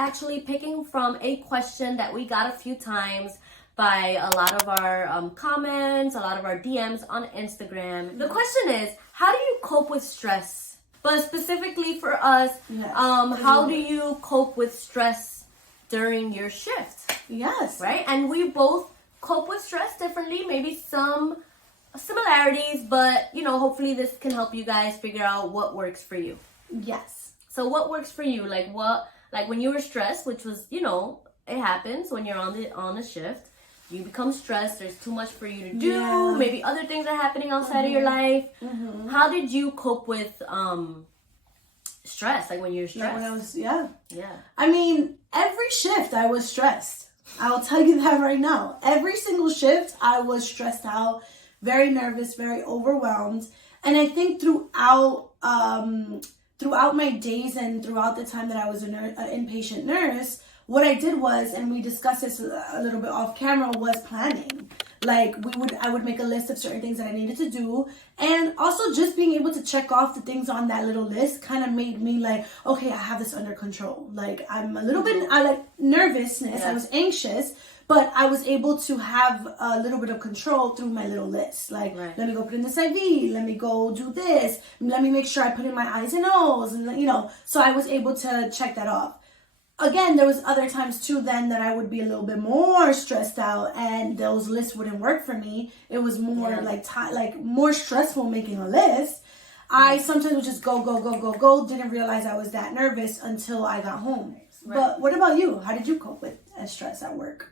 actually picking from a question that we got a few times by a lot of our comments, a lot of our DMs on Instagram. The question is, how do you cope with stress? But specifically for us, Yes. How do you cope with stress during your shift? Yes. Right? And we both cope with stress differently, maybe some similarities, but hopefully this can help you guys figure out what works for you. Yes. So what works for you? Like when you were stressed, which was, it happens when you're on a shift. You become stressed. There's too much for you to do. Yeah. Maybe other things are happening outside of your life. Mm-hmm. How did you cope with stress? Like when you're stressed? When I was, yeah. Yeah. I mean, every shift I was stressed. I'll tell you that right now. Every single shift I was stressed out, very nervous, very overwhelmed. And I think throughout my days and throughout the time that I was an inpatient nurse, what I did was, and we discussed this a little bit off camera, was planning. Like I would make a list of certain things that I needed to do, and also just being able to check off the things on that little list kind of made me like, okay, I have this under control. Like I'm a little bit, I like nervousness. I was anxious, but I was able to have a little bit of control through my little list. Like, let me go put in this IV. Let me go do this. Let me make sure I put in my I's and O's, and so I was able to check that off. Again, there was other times too then that I would be a little bit more stressed out and those lists wouldn't work for me. It was more like more stressful making a list. I sometimes would just go. Didn't realize I was that nervous until I got home. Right. But what about you? How did you cope with stress at work?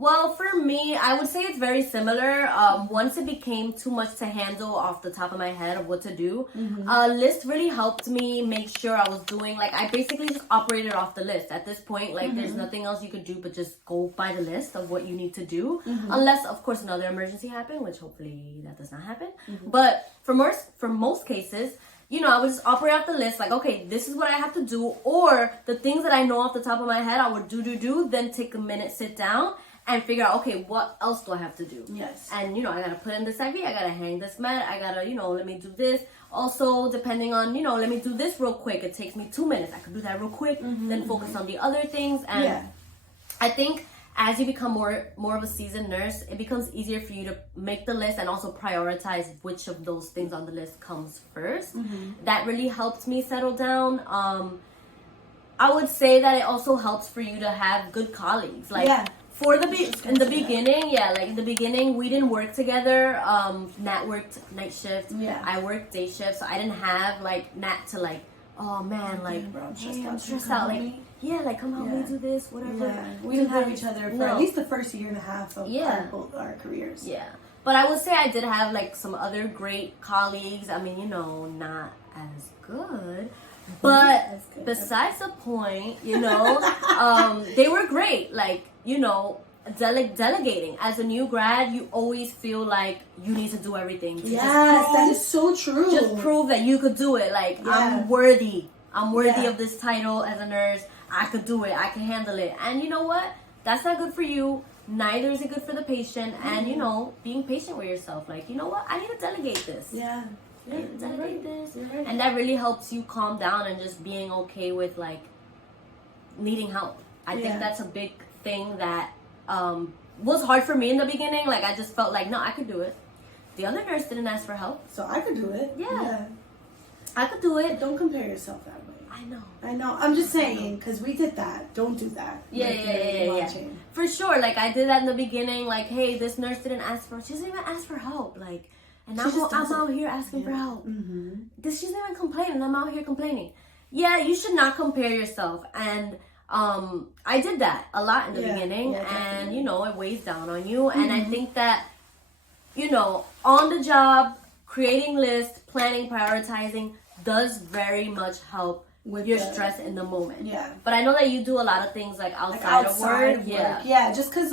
Well, for me, I would say it's very similar. Once it became too much to handle off the top of my head of what to do, a list really helped me make sure I was doing, I basically just operated off the list. At this point, there's nothing else you could do but just go by the list of what you need to do. Unless, of course, another emergency happened, which hopefully that does not happen. But for most cases, I would just operate off the list, okay, this is what I have to do. Or the things that I know off the top of my head, I would do, then take a minute, sit down, and figure out, okay, what else do I have to do? Yes. And, I got to put in this IV, I got to hang this mat, I got to, let me do this. Also, depending on, let me do this real quick. It takes me 2 minutes. I could do that real quick, then focus on the other things. And I think as you become more of a seasoned nurse, it becomes easier for you to make the list and also prioritize which of those things on the list comes first. That really helped me settle down. I would say that it also helps for you to have good colleagues. In the beginning, we didn't work together. Nat worked night shift. Yeah. I worked day shift, so I didn't have Nat to oh man, I'm stressed out. Come help me do this, whatever. Yeah. We didn't have each other for at least the first year and a half of both our careers. Yeah. But I would say I did have some other great colleagues. I mean, not as good. But besides the point, they were great. Delegating. As a new grad, you always feel like you need to do everything. That is so true. Just prove that you could do it. I'm worthy. I'm worthy of this title as a nurse. I could do it. I can handle it. And you know what? That's not good for you. Neither is it good for the patient. And, being patient with yourself. You know what? I need to delegate this. Yeah. Delegate this. And that really helps you calm down and just being okay with needing help. I think that's a big thing that was hard for me in the beginning. I just felt no, I could do it. The other nurse didn't ask for help, so I could do it. Yeah. I could do it. Don't compare yourself that way. I know. I'm just saying, because we did that. Don't do that. Yeah. For sure. I did that in the beginning. Hey, this nurse didn't ask for. She doesn't even ask for help. And I'm out here asking for help. She doesn't even complain, and I'm out here complaining. Yeah, you should not compare yourself. And I did that a lot in the beginning, and it weighs down on you. And I think that on the job, creating lists, planning, prioritizing does very much help with your stress in the moment. Yeah. But I know that you do a lot of things outside of work. Yeah, just because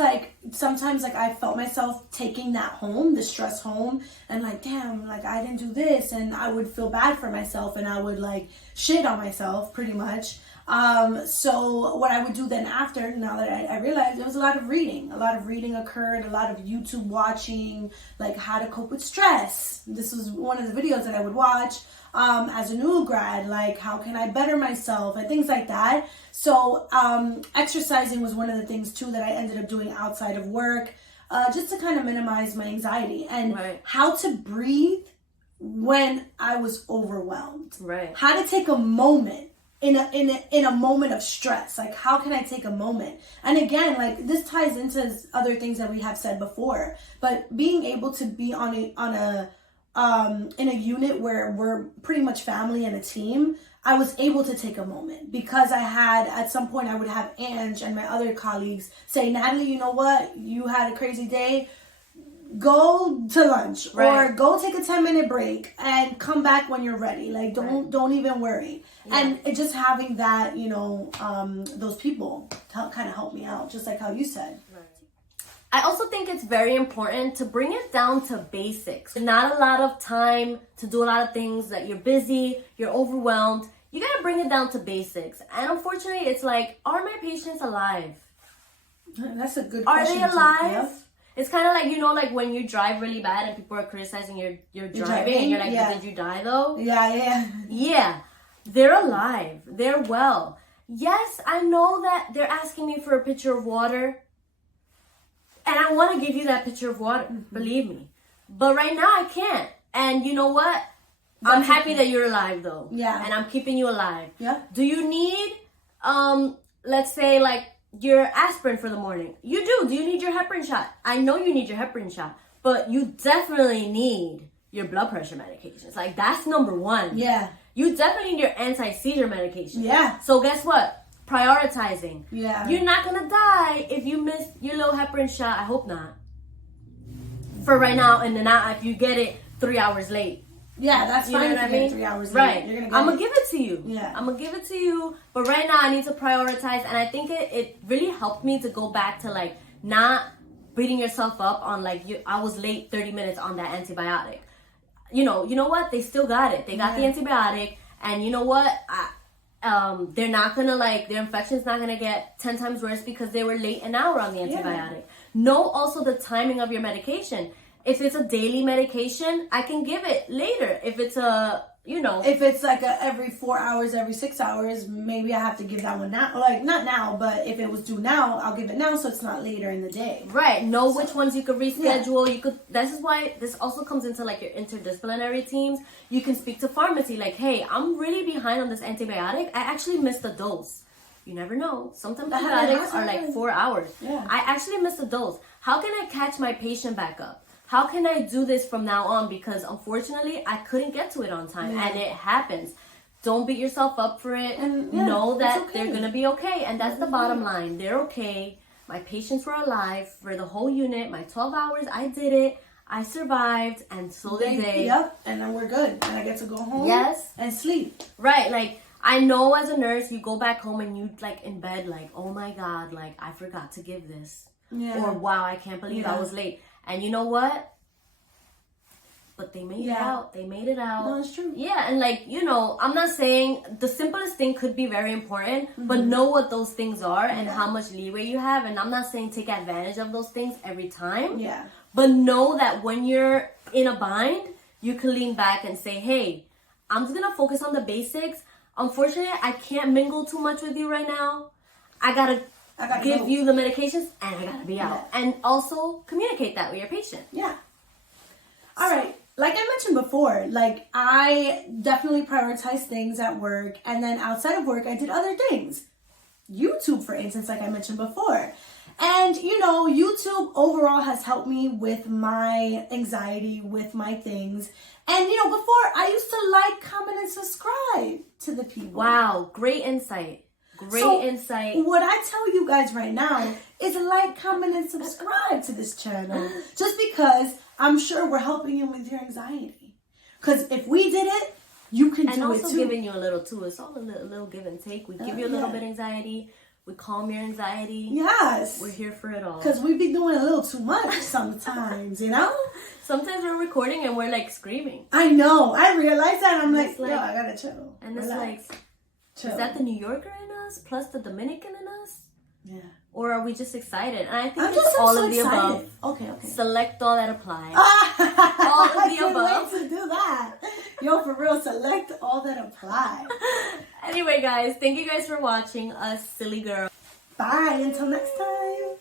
sometimes I felt myself taking that home, the stress home, and damn, I didn't do this, and I would feel bad for myself, and I would shit on myself pretty much. So what I would do then after, now that I realized, there was a lot of reading. A lot of reading occurred, a lot of YouTube watching, like how to cope with stress. This was one of the videos that I would watch as a new grad, like how can I better myself and things like that. So exercising was one of the things too that I ended up doing outside of work, just to kind of minimize my anxiety and how to breathe when I was overwhelmed. Right. How to take a moment in a moment of stress. Like, how can I take a moment? And again, like, this ties into other things that we have said before, but being able to be in a unit where we're pretty much family and a team, I was able to take a moment because I had, at some point I would have Ange and my other colleagues say, Natalie, you know what? You had a crazy day. Go to lunch or go take a 10-minute break and come back when you're ready. Like, don't even worry. Yeah. And it just having that, you know, those people kind of help me out, just like how you said. I also think it's very important to bring it down to basics. Not a lot of time to do a lot of things, that you're busy, you're overwhelmed. You gotta bring it down to basics. And unfortunately, it's like, are my patients alive? That's a good question. Are they alive? Yeah. It's kind of like, you know, like when you drive really bad and people are criticizing your driving and you're like, but did you die though? Yeah. They're alive. They're well. Yes, I know that they're asking me for a pitcher of water. And I want to give you that pitcher of water. Believe me. But right now I can't. And you know what? I'm happy that you're alive though. Yeah. And I'm keeping you alive. Yeah. Do you need, let's say like, your aspirin for the morning? You do. Do you need your heparin shot? I know you need your heparin shot, but you definitely need your blood pressure medications. Like, that's number one. Yeah. You definitely need your anti-seizure medication. Yeah. So guess what? Prioritizing. Yeah. You're not gonna die if you miss your little heparin shot. I hope not. For right now, and then if you get it 3 hours late. Yeah, that's fine. You know what I mean? 3 hours right. Late. I'm gonna give it to you. Yeah. I'm gonna give it to you. But right now, I need to prioritize, and I think it really helped me to go back to like not beating yourself up on like I was late 30 minutes on that antibiotic. You know what? They still got it. They got the antibiotic, and you know what? They're not gonna their infection's not gonna get 10 times worse because they were late an hour on the antibiotic. Know also the timing of your medication. If it's a daily medication, I can give it later. If it's if it's like every 4 hours, every 6 hours, maybe I have to give that one now. Like, not now, but if it was due now, I'll give it now so it's not later in the day. Right. Know which ones you could reschedule. You could. This is why this also comes into like your interdisciplinary teams. You can speak to pharmacy like, hey, I'm really behind on this antibiotic. I actually missed a dose. You never know. Sometimes antibiotics are like 4 hours. Yeah. I actually missed a dose. How can I catch my patient back up? How can I do this from now on? Because unfortunately, I couldn't get to it on time. And it happens. Don't beat yourself up for it. And know that they're going to be okay. And that's the bottom line. They're okay. My patients were alive for the whole unit. My 12 hours, I did it. I survived. And so did they. Yep. And then we're good. And I get to go home and sleep. Right. Like, I know as a nurse, you go back home and you like in bed like, oh my God, like I forgot to give this. Yeah. Or wow, I can't believe I was late. And you know what? But they made it out. They made it out. No, it's true. Yeah, and like, I'm not saying the simplest thing could be very important, but know what those things are and how much leeway you have. And I'm not saying take advantage of those things every time. Yeah. But know that when you're in a bind, you can lean back and say, hey, I'm just going to focus on the basics. Unfortunately, I can't mingle too much with you right now. I gotta give you the medications and I gotta be out. And also communicate that with your patient. Yeah. All right. Like I mentioned before, like I definitely prioritize things at work, and then outside of work, I did other things. YouTube, for instance, like I mentioned before. And, YouTube overall has helped me with my anxiety, with my things. And, before I used to like, comment, and subscribe to the people. Wow. Great insight. Great insight. What I tell you guys right now is like, comment, and subscribe to this channel. Just because I'm sure we're helping you with your anxiety. Because if we did it, you can do it too. And also giving you a little too. It's all a little give and take. We give you a little bit of anxiety. We calm your anxiety. Yes. We're here for it all. Because we be doing a little too much sometimes, Sometimes we're recording and we're like screaming. I know. I realize that. I'm like, yo, I gotta chill. And it's like, chill. Is that the New Yorker in us? us plus the Dominican in us? Yeah. Or are we just excited? And I think I'm it's just all so of the excited. above. Okay. Select all that apply. All of the above. Wait to do that. Yo, for real, select all that apply. Anyway, guys, thank you guys for watching us silly girl. Bye. Until next time.